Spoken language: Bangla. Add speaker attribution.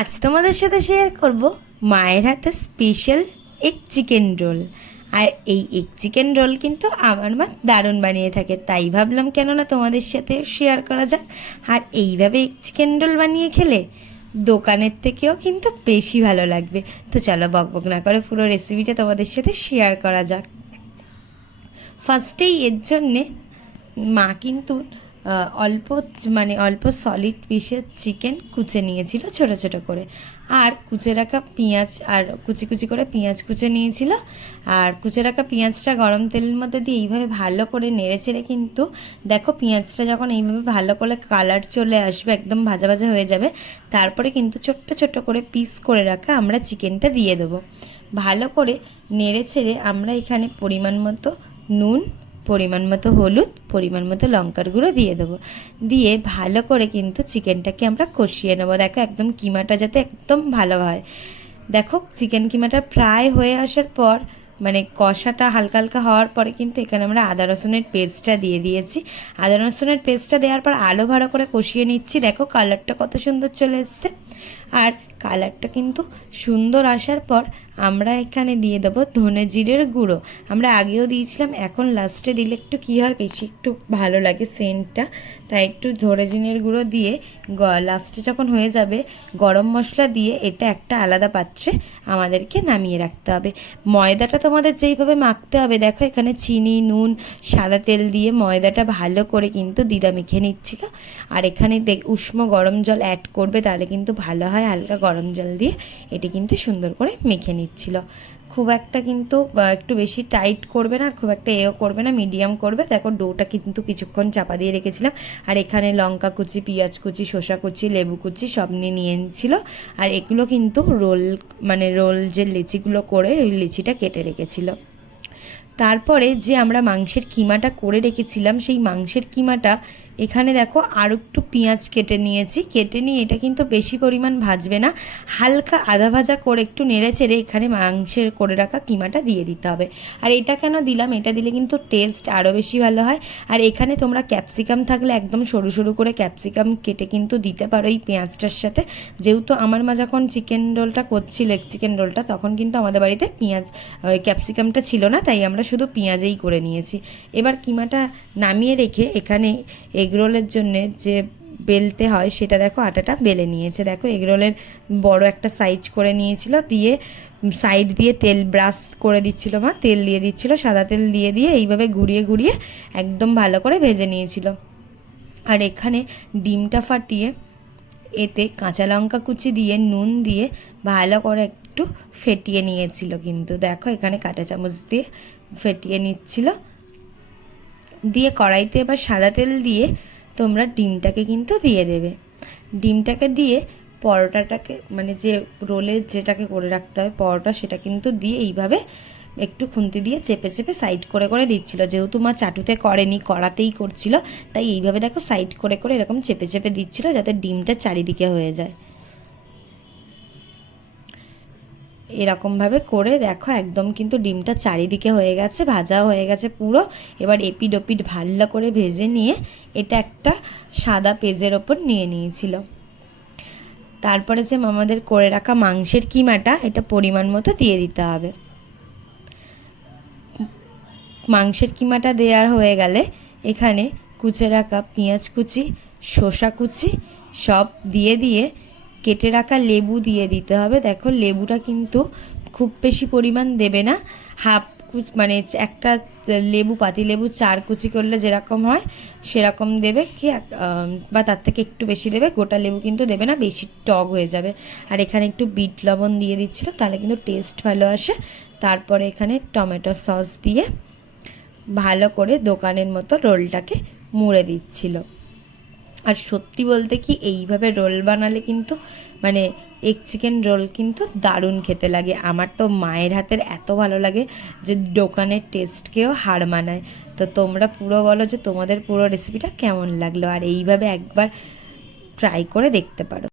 Speaker 1: আজ তোমাদের সাথে শেয়ার করব মায়ের হাতে স্পেশাল এগ চিকেন রোল আর এই এগ চিকেন রোল কিন্তু আমার মা দারুণ বানিয়ে থাকে, তাই ভাবলাম কেননা তোমাদের সাথে শেয়ার করা যাক। আর এইভাবে এগ চিকেন রোল বানিয়ে খেলে দোকানের থেকেও কিন্তু বেশি ভালো লাগবে। তো চলো বকবক না করে পুরো রেসিপিটা তোমাদের সাথে শেয়ার করা যাক। ফার্স্টেই এর জন্যে মা কিন্তু অল্প মানে অল্প সলিড পিসের চিকেন কুচে নিয়েছিল, ছোট ছোট করে। আর কুচে রাখা পেঁয়াজ, আর কুচি কুচি করে পেঁয়াজ কুচে নিয়েছিল। আর কুচে রাখা পেঁয়াজটা গরম তেলের মধ্যে দিয়ে এইভাবে ভালো করে নেড়ে চেড়ে কিন্তু দেখো পেঁয়াজটা যখন এইভাবে ভালো করে কালার চলে আসবে, একদম ভাজা ভাজা হয়ে যাবে, তারপরে কিন্তু ছোট্ট ছোট্ট করে পিস করে রাখা আমরা চিকেনটা দিয়ে দেবো। ভালো করে নেড়ে ছেড়ে আমরা এখানে পরিমাণ মতো নুন পরিমাণ মতো হলুদ, পরিমাণ মতো লঙ্কার গুঁড়ো দিয়ে দেবো। দিয়ে ভালো করে কিন্তু চিকেনটাকে আমরা কষিয়ে নেব। দেখো একদম কিমাটা যাতে একদম ভালো হয়। দেখো চিকেন কিমাটা প্রায় হয়ে আসার পর মানে কষাটা হালকা হালকা হওয়ার পরে কিন্তু এখানে আমরা আদা রসুনের পেস্টটা দিয়ে দিয়েছি। আদা রসুনের পেস্টটা দেওয়ার পর আলো ভালো করে কষিয়ে নিচ্ছি। দেখো কালারটা কত সুন্দর চলে এসছে। আর কালারটা কিন্তু সুন্দর আসার পর আমরা এখানে দিয়ে দেবো ধনে জিরের গুঁড়ো। আমরা আগেও দিয়েছিলাম, এখন লাস্টে দিলে একটু কী হয়, বেশি একটু ভালো লাগে সেন্টটা। তাই একটু ধনে জিরের গুঁড়ো দিয়ে লাস্টে যখন হয়ে যাবে, গরম মশলা দিয়ে এটা একটা আলাদা পাত্রে আমাদেরকে নামিয়ে রাখতে হবে। ময়দাটা তোমাদের যেইভাবে মাখতে হবে, দেখো এখানে চিনি, নুন, সাদা তেল দিয়ে ময়দাটা ভালো করে কিন্তু দিদা মেখে নিচ্ছিল। আর এখানে দেখ, উষ্ণ গরম জল অ্যাড করবে, তাহলে কিন্তু ভালো হয় হালকা গরম জল দিয়ে। এটি কিন্তু সুন্দর করে মেখে নিচ্ছিল। খুব একটা কিন্তু একটু বেশি টাইট করবে না, আর খুব একটা এও করবে না, মিডিয়াম করবে। দেখো, ডোটা কিন্তু কিছুক্ষণ চাপা দিয়ে রেখেছিলাম। আর এখানে লঙ্কা কুচি, পেঁয়াজ কুচি, শসা কুচি, লেবু কুচি সব নিয়ে নিয়ে নিয়েছিল। আর এগুলো কিন্তু রোল মানে রোল যে লিচিগুলো করে, ওই লিচিটা কেটে রেখেছিল। তারপরে যে আমরা মাংসের কিমাটা করে রেখেছিলাম, সেই মাংসের কিমাটা এখানে দেখো আরও একটু পেঁয়াজ কেটে নিয়েছি। কেটে নিয়ে এটা কিন্তু বেশি পরিমাণ ভাজবে না। হালকা আধা ভাজা করে একটু নেড়ে চেড়ে এখানে মাংসের করে রাখা কিমাটা দিয়ে দিতে হবে। আর এটা কেন দিলাম? এটা দিলে কিন্তু টেস্ট আরও বেশি ভালো হয়। আর এখানে তোমরা ক্যাপসিকাম থাকলে একদম সরু সরু করে ক্যাপসিকাম কেটে কিন্তু দিতে পারো এই পেঁয়াজটার সাথে। যেহেতু আমার মা যখন চিকেন রোলটা করছিল চিকেন রোলটা তখন কিন্তু আমাদের বাড়িতে পেঁয়াজ ক্যাপসিকামটা ছিল না, তাই আমরা শুধু পেঁয়াজেই করে নিয়েছি। এবার কিমাটা নামিয়ে রেখে এখানে এগরোলের জন্যে যে বেলতে হয়, সেটা দেখো আটাটা বেলে নিয়েছে। দেখো এগরোলের বড় একটা সাইজ করে নিয়েছিল, দিয়ে সাইড দিয়ে তেল ব্রাশ করে দিচ্ছিল মা, তেল দিয়ে দিচ্ছিল, সাদা তেল দিয়ে দিয়ে এইভাবে ঘুরিয়ে ঘুরিয়ে একদম ভালো করে ভেজে নিয়েছিল। আর এখানে ডিমটা ফাটিয়ে এতে কাঁচা লঙ্কা কুচি দিয়ে, নুন দিয়ে ভালো করে একটু ফেটিয়ে নিয়েছিল কিন্তু। দেখো এখানে কাঁটা চামচ দিয়ে ফেটিয়ে নিচ্ছিল। দিয়ে কড়াইতে এবার সাদা তেল দিয়ে তোমরা ডিমটাকে কিন্তু দিয়ে দেবে। ডিমটাকে দিয়ে পরোটাটাকে মানে যে রোলের যেটাকে করে রাখতে হবে পরোটা সেটা কিন্তু দিয়ে এইভাবে একটু খুন্তি দিয়ে চেপে চেপে সাইড করে করে দিচ্ছিল। যেহেতু মা চাটুতে করেনি, কড়াতেই করছিল, তাই এইভাবে দেখো সাইড করে করে এরকম চেপে চেপে দিচ্ছিল যাতে ডিমটা চারিদিকে হয়ে যায়। এরকমভাবে করে দেখো, একদম কিন্তু ডিমটা চারিদিকে হয়ে গেছে ভাজা হয়ে গেছে পুরো। এবার এপিড ওপিড ভালো করে ভেজে নিয়ে এটা একটা সাদা পেজের ওপর নিয়ে নিয়েছিল। তারপরে যে আমাদের করে রাখা মাংসের কিমাটা, এটা পরিমাণ মতো দিয়ে দিতে হবে। মাংসের কিমাটা দেওয়ার হয়ে গেলে এখানে কুচে রাখা পেঁয়াজ কুচি, শসা কুচি, সব দিয়ে দিয়ে কেটে রাখা লেবু দিয়ে দিতে হবে। দেখো, লেবুটা কিন্তু খুব বেশি পরিমাণ দেবে না। হাফ কুচ মানে একটা লেবু পাতি, লেবু চার কুচি করলে যেরকম হয়, সেরকম দেবে। কি বা তার থেকে একটু বেশি দেবে। গোটা লেবু কিন্তু দেবে না, বেশি টক হয়ে যাবে। আর এখানে একটু বিট লবণ দিয়ে দিচ্ছিল, তাহলে কিন্তু টেস্ট ভালো আসে। তারপরে এখানে টমেটো সস দিয়ে ভালো করে দোকানের মতো রোলটাকে মুড়ে দিচ্ছিল। আর সত্যি বলতে কি এইভাবে রোল বানালে কিন্তু মানে এগ চিকেন রোল কিন্তু দারুণ খেতে লাগে। আমার তো মায়ের হাতের এত ভালো লাগে যে দোকানের টেস্টকেও হার মানায়। তো তোমরা পুরো বলো যে তোমাদের পুরো রেসিপিটা কেমন লাগল? আর এইভাবে একবার ট্রাই করে দেখতে পারো।